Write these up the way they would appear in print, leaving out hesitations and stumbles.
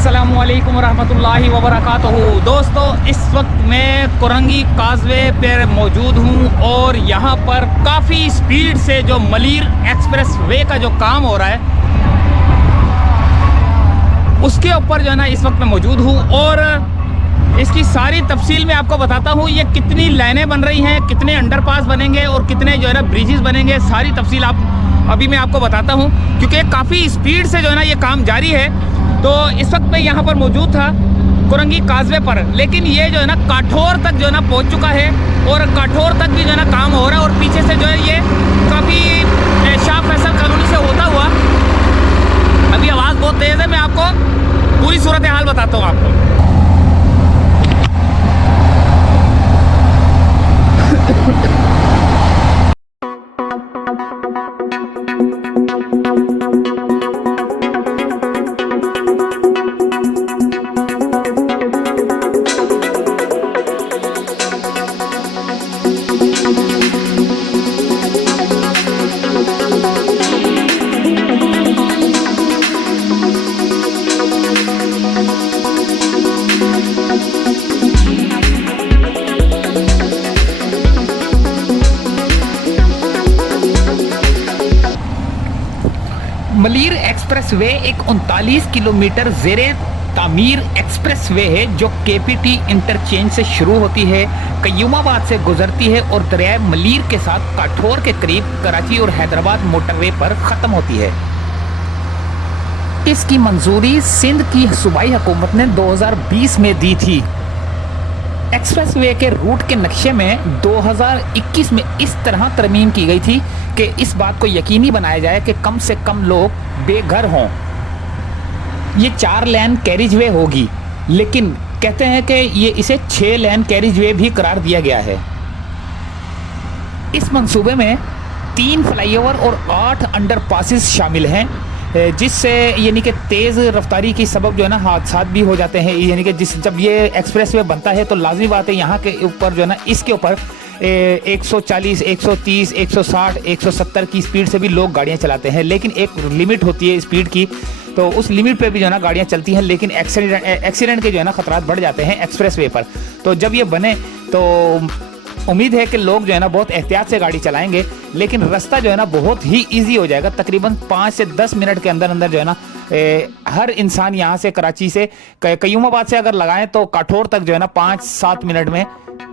अस्सलामुअलैकुम रहमतुल्लाहि व बरकातहू। दोस्तों, इस वक्त मैं कोरंगी काजवे पर मौजूद हूँ और यहाँ पर काफ़ी स्पीड से जो मलीर एक्सप्रेस वे का जो काम हो रहा है उसके ऊपर जो है ना इस वक्त मैं मौजूद हूँ और इसकी सारी तफसील मैं आपको बताता हूँ। ये कितनी लाइनें बन रही हैं, कितने अंडरपास बनेंगे और कितने जो है ना ब्रिजेस बनेंगे, सारी तफसील अभी मैं आपको बताता हूँ, क्योंकि काफ़ी स्पीड से जो है ना ये काम जारी है। तो इस वक्त मैं यहाँ पर मौजूद था कोरंगी काजवे पर, लेकिन ये जो है ना काठौर तक जो है ना पहुँच चुका है और काठौर तक भी जो है ना काम हो रहा है और पीछे से जो है ये काफ़ी शाह फैसल कॉलोनी से होता हुआ, अभी आवाज़ बहुत तेज़ है, मैं आपको पूरी सूरत हाल बताता हूँ आपको। मलीर एक्सप्रेस वे एक 39 किलोमीटर ज़ेरे तामीर एक्सप्रेस वे है जो केपीटी इंटरचेंज से शुरू होती है, कयूमाबाद से गुजरती है और दरियाए मलीर के साथ काठौर के करीब कराची और हैदराबाद मोटरवे पर ख़त्म होती है। इसकी मंजूरी सिंध की सूबाई हुकूमत ने 2020 में दी थी। एक्सप्रेस वे के रूट के नक्शे में 2021 में इस तरह तरमीम की गई थी कि इस बात को यकीनी बनाया जाए कि कम से कम लोग बेघर हों। ये 4 लेन कैरिज वे होगी, लेकिन कहते हैं कि ये इसे 6 लेन कैरिज वे भी करार दिया गया है। इस मंसूबे में 3 फ्लाईओवर और 8 अंडरपासेस शामिल हैं, जिससे यानी कि तेज़ रफ्तारी की सबब जो है ना हादसात भी हो जाते हैं। यानी कि जब ये एक्सप्रेस वे बनता है तो लाजमी बात है यहाँ के ऊपर जो है ना इसके ऊपर 140, 130, 160, 170 की स्पीड से भी लोग गाड़ियाँ चलाते हैं, लेकिन एक लिमिट होती है स्पीड की, तो उस लिमिट पे भी जो है ना गाड़ियाँ चलती हैं, लेकिन एक्सीडेंट के जो है ना खतरात बढ़ जाते हैं एक्सप्रेस वे पर। तो जब ये बने तो उम्मीद है कि लोग जो है ना बहुत एहतियात से गाड़ी चलाएंगे, लेकिन रास्ता जो है ना बहुत ही इजी हो जाएगा। तकरीबन 5 से 10 मिनट के अंदर अंदर जो है ना हर इंसान यहाँ से कराची से कयूमाबाद से अगर लगाएं तो काठौर तक जो है ना 5-7 मिनट में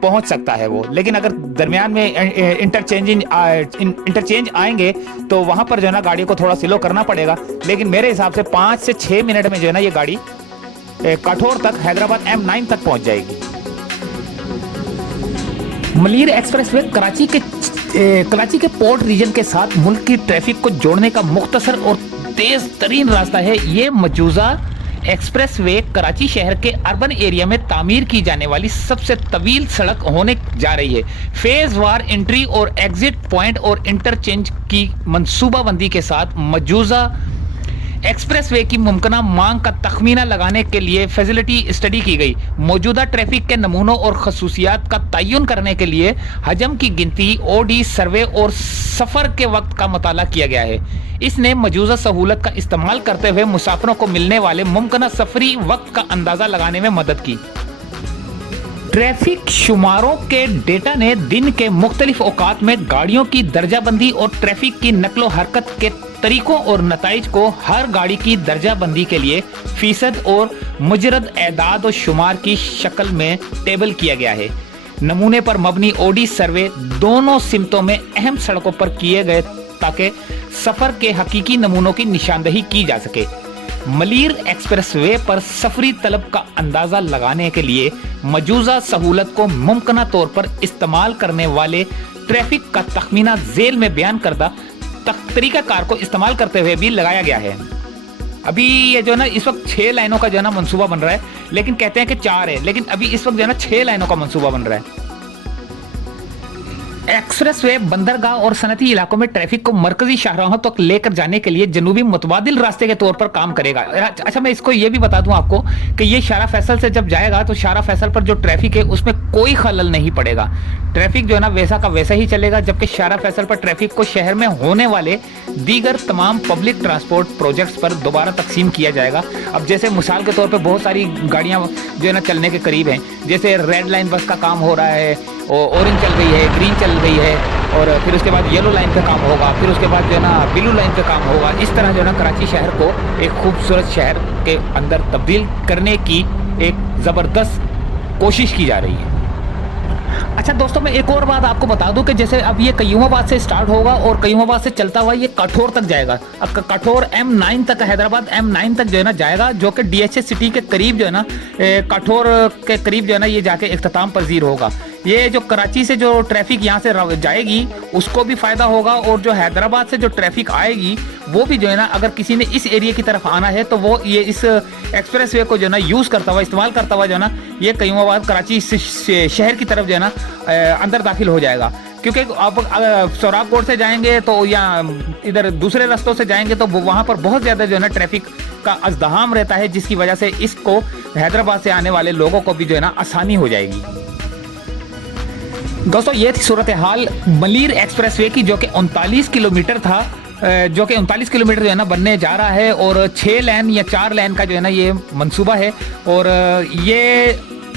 पहुंच सकता है वो। लेकिन अगर दरमियान में इंटरचेंज आएंगे तो वहां पर जो है ना गाड़ी को थोड़ा स्लो करना पड़ेगा, लेकिन मेरे हिसाब से 5 से 6 मिनट में जो है ना ये गाड़ी काठौर तक हैदराबाद M9 तक पहुंच जाएगी। मलीर एक्सप्रेस वे कराची के पोर्ट रीजन के साथ मुल्क की ट्रैफिक को जोड़ने का मुख्तसर और तेज तरीन रास्ता है। ये मौजूदा एक्सप्रेस वे कराची शहर के अर्बन एरिया में तामीर की जाने वाली सबसे तवील सड़क होने जा रही है। फेज वार एंट्री और एग्जिट पॉइंट और इंटरचेंज की मंसूबाबंदी के साथ मौजूदा एक्सप्रेस वे की मुमकिना मांग का तखमीना लगाने के लिए फैसिलिटी स्टडी की गई। मौजूदा ट्रैफिक के नमूनों और खसूसियात का तयन करने के लिए हजम की गिनती, ओडी सर्वे और सफ़र के वक्त का मुताला किया गया है। इसने मौजूदा सहूलत का इस्तेमाल करते हुए मुसाफिरों को मिलने वाले मुमकिना सफरी वक्त का अंदाज़ा लगाने में मदद की। ट्रैफिक शुमारों के डेटा ने दिन के मुख्तलिफ औकात में गाड़ियों की दर्जाबंदी और ट्रैफिक की नकलो हरकत के तरीकों और नताइज को हर गाड़ी की दर्जाबंदी के लिए फीसद और मुजरद एदाद और शुमार की शक्ल में टेबल किया गया है। नमूने पर मबनी ओडी सर्वे दोनों सिमतों में अहम सड़कों पर किए गए ताकि सफर के हकीकी नमूनों की निशानदही की जा सके। मलीर एक्सप्रेस वे पर सफरी तलब का अंदाजा लगाने के लिए मौजूदा सहूलत को मुमकिना तौर पर इस्तेमाल करने वाले ट्रैफिक का तखमीना झेल में बयान करदा तरीकाकार को इस्तेमाल करते हुए भी लगाया गया है। अभी ये जो है ना इस वक्त 6 लाइनों का जो है ना मंसूबा बन रहा है, लेकिन कहते हैं कि 4 है, लेकिन अभी इस वक्त जो है ना 6 लाइनों का मंसूबा बन रहा है। एक्सप्रेसवे बंदरगाह और सनती इलाकों में ट्रैफिक को मरकजी शाहराहों तक लेकर जाने के लिए जनूबी मुतबादिल रास्ते के तौर पर काम करेगा। अच्छा, मैं इसको ये भी बता दूं आपको कि ये शारा फैसल से जब जाएगा तो शारा फैसल पर जो ट्रैफिक है उसमें कोई खलल नहीं पड़ेगा। ट्रैफिक जो है ना वैसा का वैसा ही चलेगा, जबकि शारा फैसल पर ट्रैफिक को शहर में होने वाले दीगर तमाम पब्लिक ट्रांसपोर्ट प्रोजेक्ट्स पर दोबारा तकसीम किया जाएगा। अब जैसे मिसाल के तौर पर बहुत सारी गाड़ियां जो है ना चलने के करीब हैं, जैसे रेड लाइन बस का काम हो रहा है, ऑरेंज चल रही है, ग्रीन चल रही है, और फिर उसके बाद येलो लाइन पे काम होगा, फिर उसके बाद जो है ना ब्लू लाइन पे काम होगा। इस तरह जो है ना कराची शहर को एक खूबसूरत शहर के अंदर तब्दील करने की एक ज़बरदस्त कोशिश की जा रही है। अच्छा दोस्तों, मैं एक और बात आपको बता दूं कि जैसे अब ये कयूमाबाद से स्टार्ट होगा और कयूमाबाद से चलता हुआ ये काठौर तक जाएगा। अब काठौर M9 तक, हैदराबाद M9 तक जो है ना जाएगा, जो कि DHS सिटी के करीब जो है ना काठौर के करीब जो है ना ये जाके इख्तिताम पजीर होगा। ये जो कराची से जो ट्रैफिक यहाँ से जाएगी उसको भी फायदा होगा, और जो हैदराबाद से जो ट्रैफिक आएगी वो भी जो है ना अगर किसी ने इस एरिया की तरफ आना है तो वो ये इस एक्सप्रेसवे को जो है ना यूज़ करता हुआ, इस्तेमाल करता हुआ जो है ना ये कयूमाबाद कराची शहर की तरफ जो है ना अंदर दाखिल हो जाएगा। क्योंकि अब सोराब कोट से जाएंगे तो या इधर दूसरे रास्तों से जाएंगे तो वहाँ पर बहुत ज़्यादा जो है ना ट्रैफिक का अज़दहाम रहता है, जिसकी वजह से इसको हैदराबाद से आने वाले लोगों को भी जो है ना आसानी हो जाएगी। दोस्तों, ये थी सूरत हाल मलीर एक्सप्रेसवे की, जो कि 39 किलोमीटर था, जो कि 39 किलोमीटर जो है ना बनने जा रहा है, और 6 लेन या 4 लेन का जो है ना ये मंसूबा है। और ये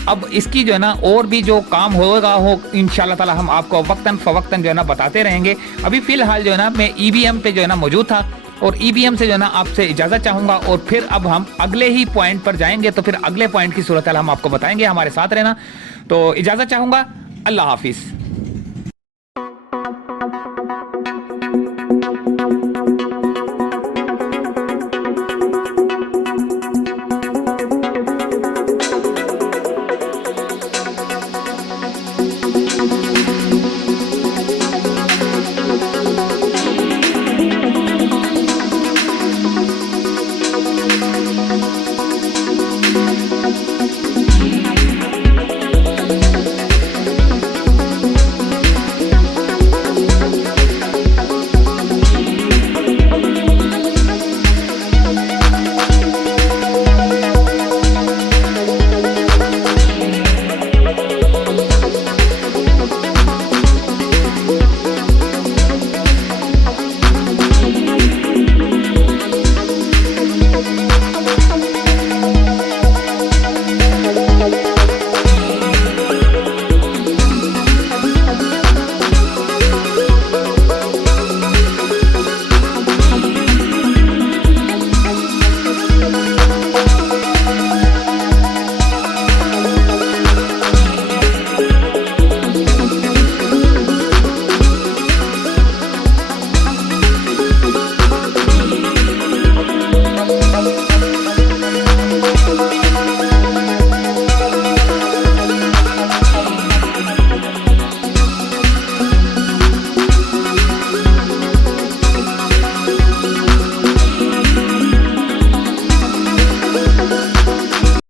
अब इसकी जो है ना और भी जो काम होगा इंशाल्लाह ताला हम आपको वक्तन फवक्तन जो है ना बताते रहेंगे। अभी फिलहाल जो है ना मैं EBM पे जो है ना मौजूद था, और EBM से जो है ना आपसे इजाज़त चाहूँगा, और फिर अब हम अगले ही पॉइंट पर जाएंगे, तो फिर अगले पॉइंट की सूरत हाल हम आपको बताएंगे। हमारे साथ रहना, तो इजाज़त चाहूँगा। अल्लाह हाफिज़।